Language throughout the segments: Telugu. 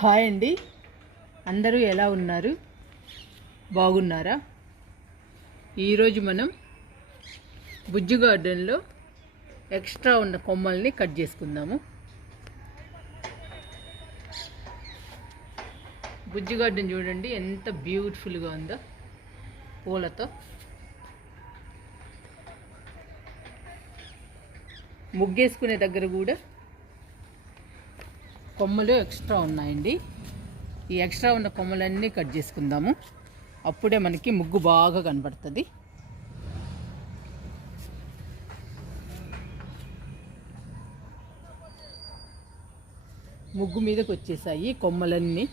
హాయ్ అండి, అందరూ ఎలా ఉన్నారు? బాగున్నారా? ఈరోజు మనం బుజ్జి గార్డెన్లో ఎక్స్ట్రా ఉన్న కొమ్మల్ని కట్ చేసుకుందాము. బుజ్జి గార్డెన్ చూడండి ఎంత బ్యూటిఫుల్గా ఉందో పూలతో. ముగ్గేసుకునే దగ్గర కూడా కొమ్మలు ఎక్స్ట్రా ఉన్నాయండి. ఈ ఎక్స్ట్రా ఉన్న కొమ్మలన్నీ కట్ చేసుకుందాము. అప్పుడే మనకి ముగ్గు బాగా కనబడుతుంది. ముగ్గు మీదకి వచ్చేసాయి కొమ్మలన్నీ.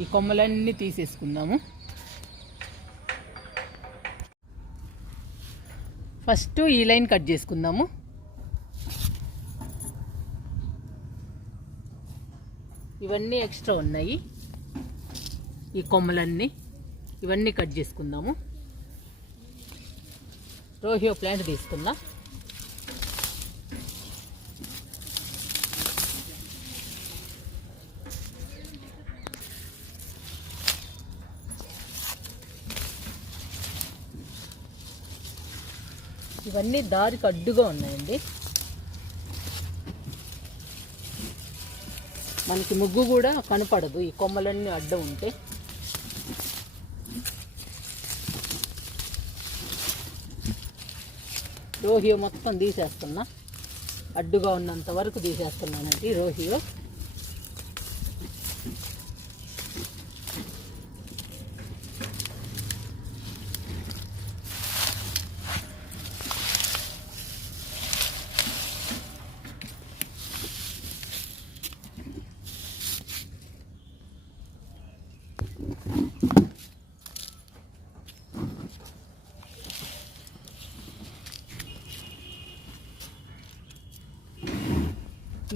ఈ కొమ్మలన్నీ తీసేసుకుందాము. ఫస్ట్ ఈ లైన్ కట్ చేసుకుందాము. ఇవన్నీ ఎక్స్ట్రా ఉన్నాయి, ఈ కొమ్మలన్నీ. ఇవన్నీ కట్ చేసుకుందాము. రోహియో ప్లాంట్ తీసుకుందాం. ఇవన్నీ దారికి అడ్డుగా ఉన్నాయండి. మనకి ముగ్గు కూడా కనపడదు ఈ కొమ్మలన్నీ అడ్డం ఉంటే. రోహియో మొత్తం తీసేస్తున్నా, అడ్డుగా ఉన్నంత వరకు తీసేస్తున్నానండి రోహియో.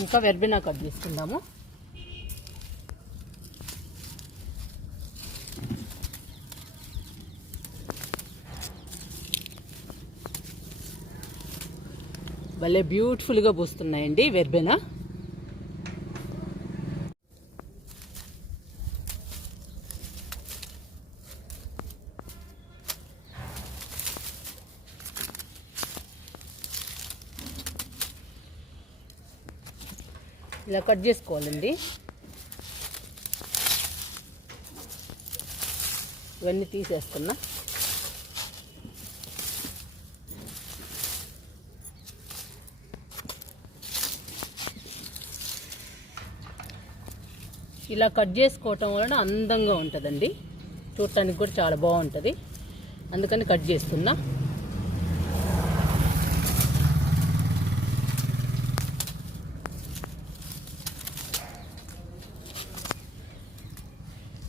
ఇంకా వెర్బెనా కట్ చేసుకుందాము. భలే బ్యూటిఫుల్గా పూస్తున్నాయండి వెర్బెనా. ఇలా కట్ చేసుకోవాలండి. ఇవన్నీ తీసేస్తున్నా. ఇలా కట్ చేసుకోవటం వలన అందంగా ఉంటుందండి, చూడటానికి కూడా చాలా బాగుంటుంది. అందుకని కట్ చేస్తున్నా.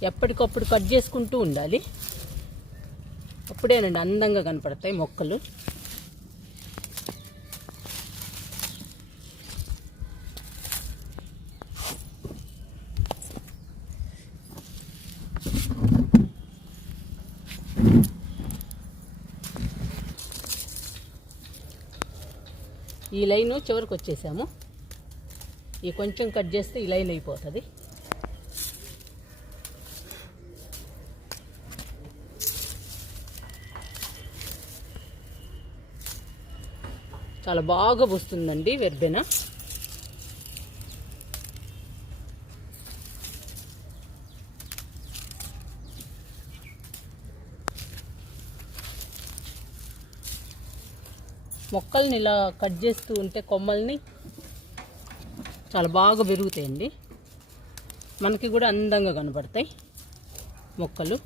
ఎప్పటికప్పుడు కట్ చేసుకుంటూ ఉండాలి, అప్పుడేనండి అందంగా కనపడతాయి మొక్కలు. ఈ లైను చివరికి వచ్చేసాము. ఈ కొంచెం కట్ చేస్తే ఈ లైన్ అయిపోతుంది. చాలా బాగా పూస్తుందండి వెర్బెనా. మొక్కల్ని ఇలా కట్ చేస్తూ ఉంటే కొమ్మల్ని చాలా బాగా పెరుగుతాయండి. మనకి కూడా అందంగా కనపడతాయి మొక్కలు.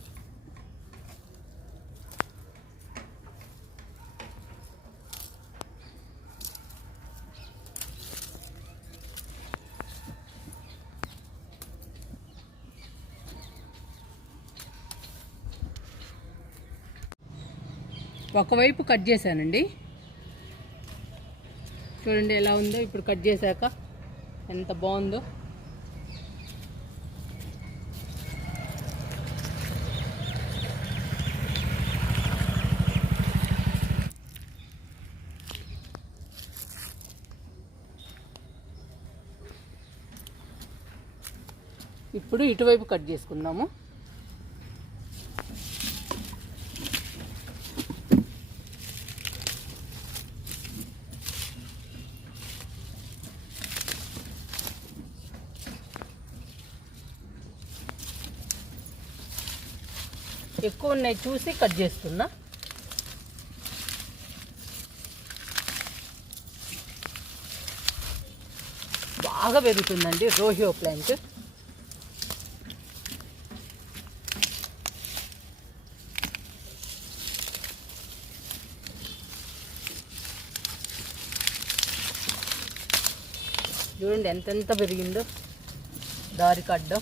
ఒకవైపు కట్ చేశానండి, చూడండి ఎలా ఉందో. ఇప్పుడు కట్ చేశాక ఎంత బాగుందో. ఇప్పుడు ఇటువైపు కట్ చేసుకుందాము. ఎక్కువ ఉన్నాయి చూసి కట్ చేస్తున్నా. బాగా పెరుగుతుందండి రోహియో ప్లాంట్. చూడండి ఎంతెంత పెరిగిందో దారికి అడ్డం.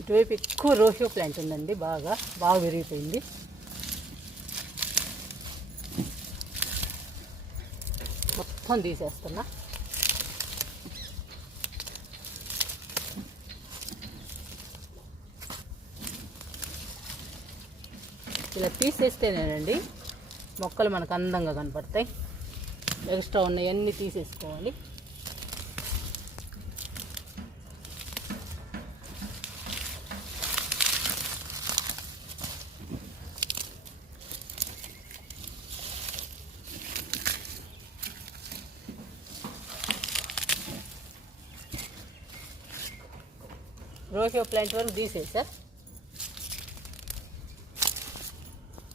ఇటువైపు ఎక్కువ రోహియో ప్లాంట్ ఉందండి, బాగా పెరిగిపోయింది. మొత్తం తీసేస్తున్నా. ఇలా తీసేస్తేనేనండి మొక్కలు మనకు అందంగా కనపడతాయి. ఎక్స్ట్రా ఉన్నవన్నీ తీసేసుకోవాలి. రోహియో ప్లాంట్ వరకు తీసేసా.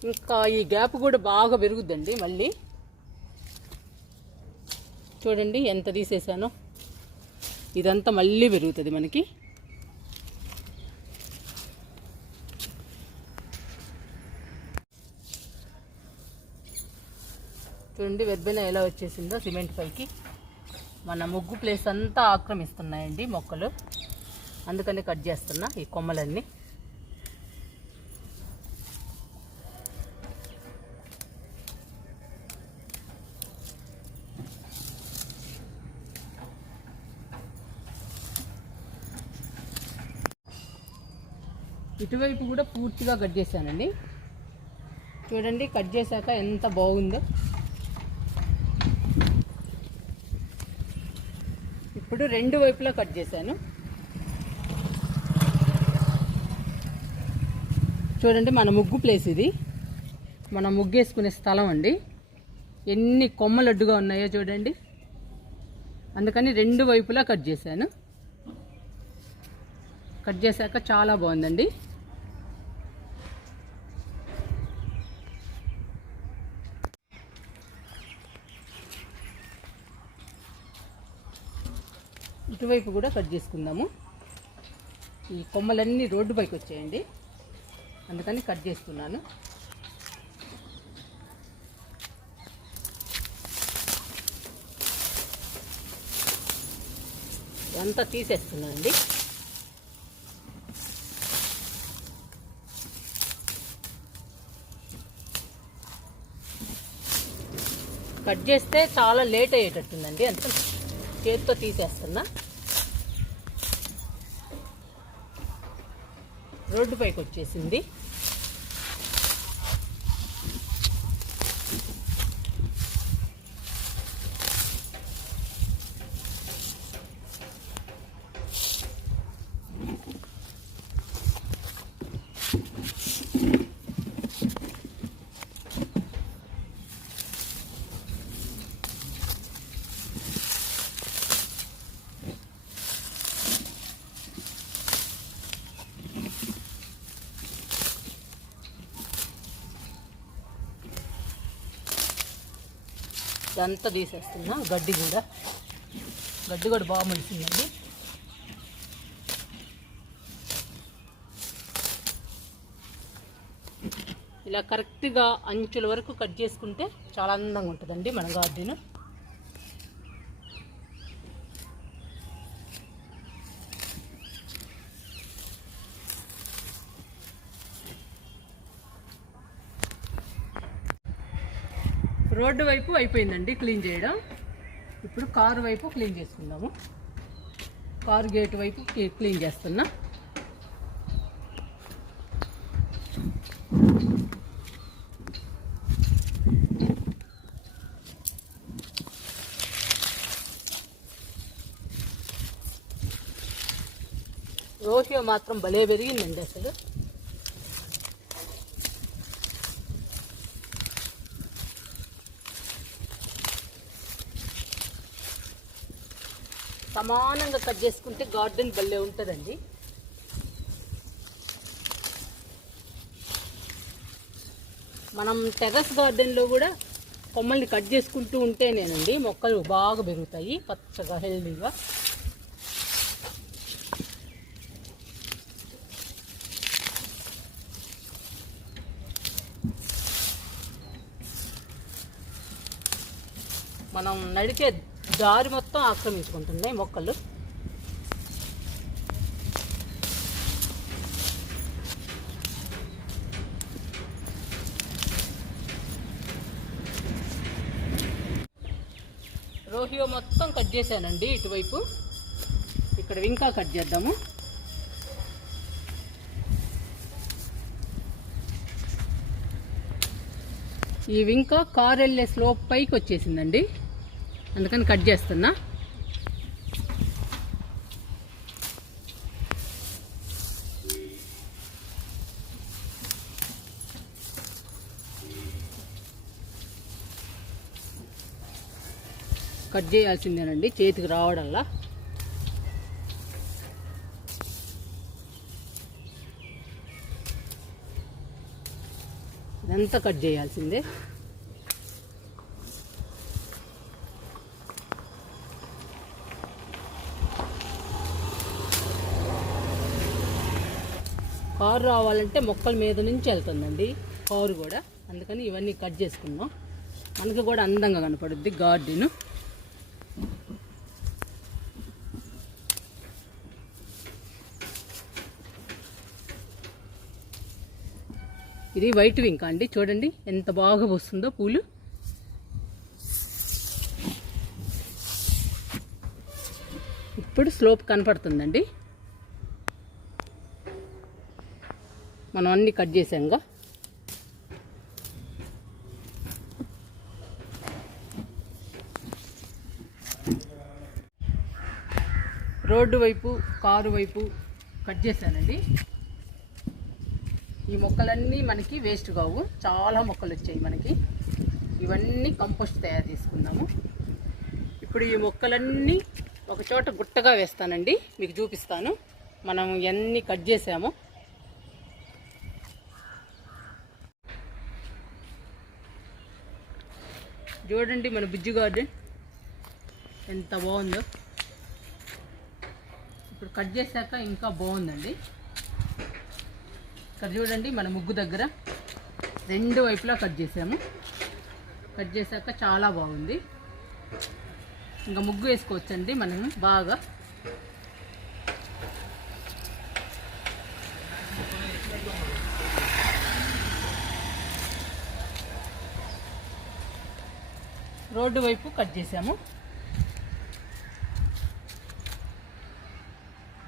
ఇంకా ఈ గ్యాప్ కూడా బాగా పెరుగుద్దండి. మళ్ళీ చూడండి ఎంత తీసేసానో, ఇదంతా మళ్ళీ పెరుగుతుంది మనకి. చూడండి వెర్బెనా ఎలా వచ్చేసిందో సిమెంట్ పైకి. మన ముగ్గు ప్లేస్ అంతా ఆక్రమిస్తున్నాయండి మొక్కలు, అందుకని కట్ చేస్తున్నా ఈ కొమ్మలన్నీ. ఇటువైపు కూడా పూర్తిగా కట్ చేశానండి. చూడండి కట్ చేశాక ఎంత బాగుందో. ఇప్పుడు రెండు వైపులా కట్ చేశాను. చూడండి మన ముగ్గు ప్లేస్ ఇది, మన ముగ్గు వేసుకునే స్థలం అండి. ఎన్ని కొమ్మలు అడ్డుగా ఉన్నాయో చూడండి. అందుకని రెండు వైపులా కట్ చేశాను. కట్ చేశాక చాలా బాగుందండి. ఇటువైపు కూడా కట్ చేసుకుందాము. ఈ కొమ్మలన్నీ రోడ్డు పైకి వచ్చాయండి, అందుకని కట్ చేస్తున్నాను. అంతా తీసేస్తున్నానండి. కట్ చేస్తే చాలా లేట్ అయ్యేటట్టుందండి, అంత చేతితో తీసేస్తున్నా. రోడ్డు పైకి వచ్చేసింది. ఇదంతా తీసేస్తున్నా. గడ్డి కూడా బాగా మొలిసిందండి. ఇలా కరెక్ట్గా అంచుల వరకు కట్ చేసుకుంటే చాలా అందంగా ఉంటుందండి మన గార్డెన్. రోడ్డు వైపు అయిపోయిందండి క్లీన్ చేయడం. ఇప్పుడు కారు వైపు క్లీన్ చేసుకుందాము. కారు గేట్ వైపు క్లీన్ చేస్తున్నా. రోహియో మాత్రం భలే పెరిగిందండి అసలు. సమానంగా కట్ చేసుకుంటే గార్డెన్ భలే ఉంటుందండి. మనం టెర్రస్ గార్డెన్లో కూడా కొమ్మల్ని కట్ చేసుకుంటూ ఉంటేనేనండి మొక్కలు బాగా పెరుగుతాయి పచ్చగా హెల్దీగా. మనం నడిచే దారి మొత్తం ఆక్రమించుకుంటున్నాయి మొక్కలు. రోహియో మొత్తం కట్ చేశానండి ఇటువైపు. ఇక్కడ ఇంకా కట్ చేద్దాము. ఈ వింక కారు వెళ్ళే స్లోప్ పైకి వచ్చేసిందండి, అందుకని కట్ చేస్తున్నా. కట్ చేయాల్సిందేనండి, చేతికి రావడంలా. ఇదంతా కట్ చేయాల్సిందే. కారు రావాలంటే మొక్కల మీద నుంచి వెళ్తుందండి కారు కూడా, అందుకని ఇవన్నీ కట్ చేసుకున్నాం. మనకు కూడా అందంగా కనపడుద్ది గార్డెను. ఇది వైట్ వింక అండి, చూడండి ఎంత బాగా వస్తుందో పూలు. ఇప్పుడు స్లోప్ కనపడుతుందండి. మనం అన్నీ కట్ చేసాంగా. రోడ్డు వైపు కారు వైపు కట్ చేశానండి. ఈ మొక్కలన్నీ మనకి వేస్ట్ కావు, చాలా మొక్కలు వచ్చాయి మనకి. ఇవన్నీ కంపోస్ట్ తయారు చేసుకుందాము. ఇప్పుడు ఈ మొక్కలన్నీ ఒక చోట గుట్టగా వేస్తానండి, మీకు చూపిస్తాను మనం ఎన్ని కట్ చేసామో. చూడండి మన బుజ్జి గార్డెన్ ఎంత బాగుందో. ఇప్పుడు కట్ చేశాక ఇంకా బాగుందండి. ఇక్కడ చూడండి మన ముగ్గు దగ్గర రెండు వైపులా కట్ చేసాము. కట్ చేశాక చాలా బాగుంది. ఇంకా ముగ్గు వేసుకోవచ్చండి మనం బాగా. రోడ్డు వైపు కట్ చేసాము.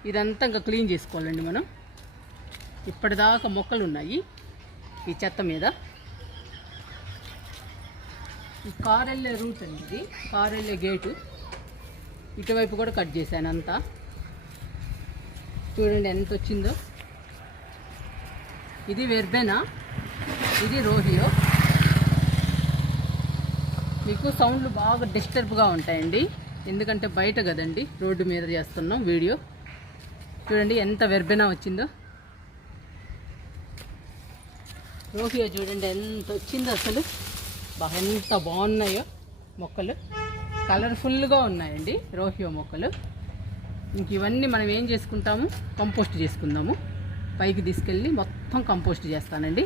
ఇదంతా ఇంకా క్లీన్ చేసుకోవాలండి మనం. ఇప్పటిదాకా మొక్కలు ఉన్నాయి ఈ చెత్త మీద. ఈ కారు వెళ్ళే రూట్ అండి, ఇది కారు వెళ్ళే గేటు. ఇటువైపు కూడా కట్ చేశాను అంతా. చూడండి ఎంత వచ్చిందో. ఇది వెర్బెనా, ఇది రోహియో. మీకు సౌండ్లు బాగా డిస్టర్బ్గా ఉంటాయండి, ఎందుకంటే బయట కదండి, రోడ్డు మీద చేస్తున్నాం వీడియో. చూడండి ఎంత వెర్బెనా వచ్చిందో. రోహియో చూడండి ఎంత వచ్చిందో అసలు. ఎంత బాగున్నాయో మొక్కలు, కలర్ఫుల్గా ఉన్నాయండి రోహియో మొక్కలు. ఇంక ఇవన్నీ మనం ఏం చేసుకుంటాము, కంపోస్ట్ చేసుకుందాము. పైకి తీసుకెళ్ళి మొత్తం కంపోస్ట్ చేస్తానండి.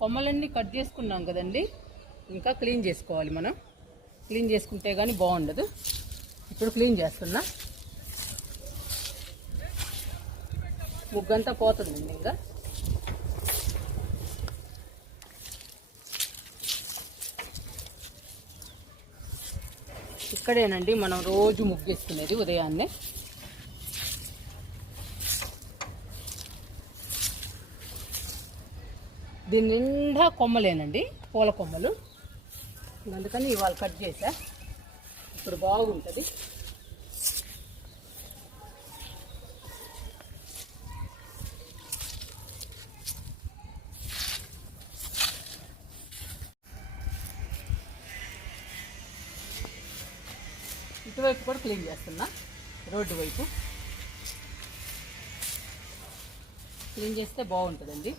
కొమ్మలన్నీ కట్ చేసుకున్నాం కదండి, ఇంకా క్లీన్ చేసుకోవాలి మనం. క్లీన్ చేసుకుంటే కానీ బాగుండదు. ఇప్పుడు క్లీన్ చేస్తున్నా. ముగ్గంతా పోతుందండి ఇంకా. ఇక్కడేనండి మనం రోజు ముగ్గేసుకునేది ఉదయాన్నే. దీని నిండా కొమ్మలేనండి, పూల కొమ్మలు. అందుకని ఇవాళ కట్ చేసా. ఇప్పుడు బాగుంటుంది. ఇటువైపు కూడా క్లీన్ చేస్తున్నా, రోడ్డు వైపు క్లీన్ చేస్తే బాగుంటుందండి.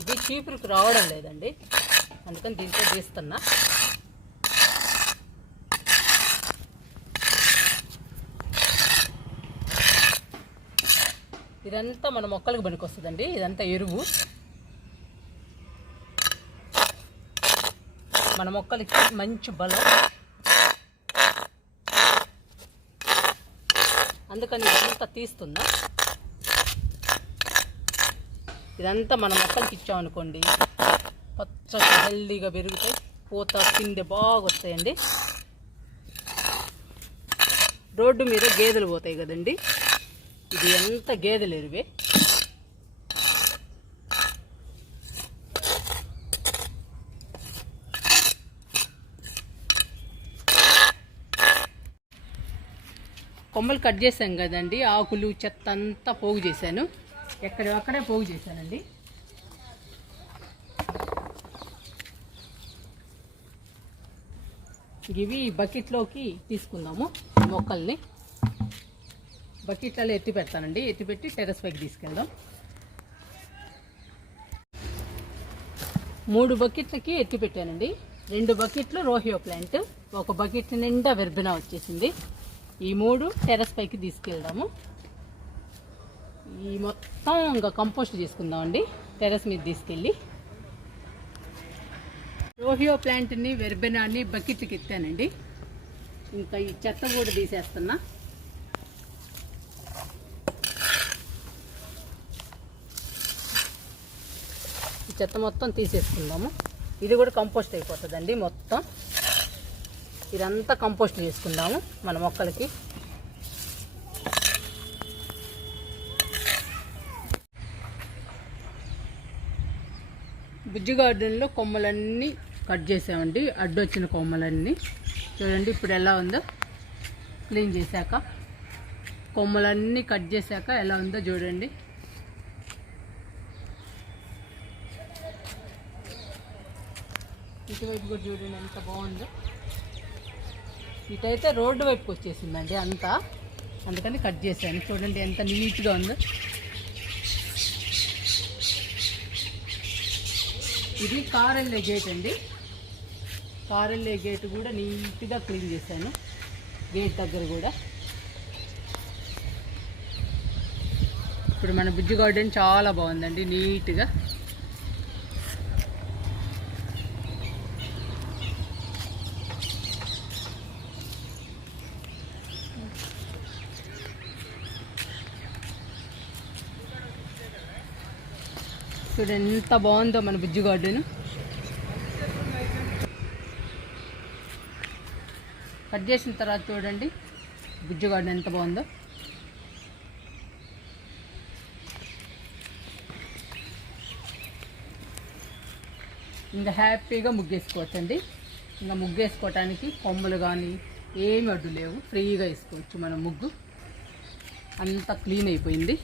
ఇది చీపురుకు రావడం లేదండి, అందుకని దీంతో తీస్తున్నా. ఇదంతా మన మొక్కలకు పనికొస్తుందండి. ఇదంతా ఎరువు మన మొక్కలకి మంచి బలం. అందుకని ఇదంతా తీస్తున్నా. ఇదంతా మన మొక్కలకి ఇచ్చామనుకోండి, పచ్చగా హెల్దీగా పెరుగుతాయి, పూత పిందె బాగా వస్తాయండి. రోడ్డు మీద గేదెలు పోతాయి కదండి, ఇది ఎంత గేదెలు ఎరువే. కొమ్మలు కట్ చేసాం కదండి, ఆకులు చెత్త అంతా పోగు చేశాను, ఎక్కడే పోగు చేశానండి. ఇవి బకెట్లోకి తీసుకుందాము. మొక్కల్ని బకెట్లలో ఎత్తి పెడతానండి, ఎత్తిపెట్టి టెర్రస్ పైకి తీసుకెళ్దాం. 3 బకెట్లకి ఎత్తి పెట్టానండి. 2 బకెట్లు రోహియో ప్లాంట్, 1 బకెట్ నిండా వెర్బెనా వచ్చేసింది. ఈ 3 టెర్రస్ పైకి తీసుకెళ్దాము. ఈ మొత్తం ఇంకా కంపోస్ట్ చేసుకుందామండి టెర్రస్ మీద తీసుకెళ్ళి. రోహియో ప్లాంట్ని వెర్బెనాని బకెట్కి ఎత్తానండి. ఇంకా ఈ చెత్త కూడా తీసేస్తున్నా. ఈ చెత్త మొత్తం తీసేసుకుందాము. ఇది కూడా కంపోస్ట్ అయిపోతుందండి. మొత్తం ఇదంతా కంపోస్ట్ చేసుకుందాము మన మొక్కలకి. బుజ్జి గార్డెన్లో కొమ్మలన్నీ కట్ చేసామండి, అడ్డొచ్చిన కొమ్మలన్నీ చూడండి ఇప్పుడు ఎలా ఉందో. క్లీన్ చేశాక కొమ్మలన్నీ కట్ చేశాక ఎలా ఉందో చూడండి. ఇటువైపు కూడా చూడండి ఎంత బాగుందో. ఇటైతే రోడ్డు వైపుకి వచ్చేసిందండి అంతా, అందుకని కట్ చేశాను. చూడండి ఎంత నీట్గా ఉందో. ఇది కార్ వెళ్ళే గేట్ అండి. కార్ వెళ్ళే గేట్ కూడా నీట్గా క్లీన్ చేశాను, గేట్ దగ్గర కూడా. ఇప్పుడు మన బుజ్జి గార్డెన్ చాలా బాగుందండి, నీట్గా. చూడండి ఎంత బాగుందో మన బుజ్జి గార్డెన్. కట్ చేసిన తర్వాత చూడండి బుజ్జి గార్డెన్ ఎంత బాగుందో. ఇంకా హ్యాపీగా ముగ్గేసుకోవచ్చండి. ఇంకా ముగ్గేసుకోవటానికి కొమ్మలు కానీ ఏమి అడ్డు లేవు, ఫ్రీగా వేసుకోవచ్చు మనం ముగ్గు. అంతా క్లీన్ అయిపోయింది.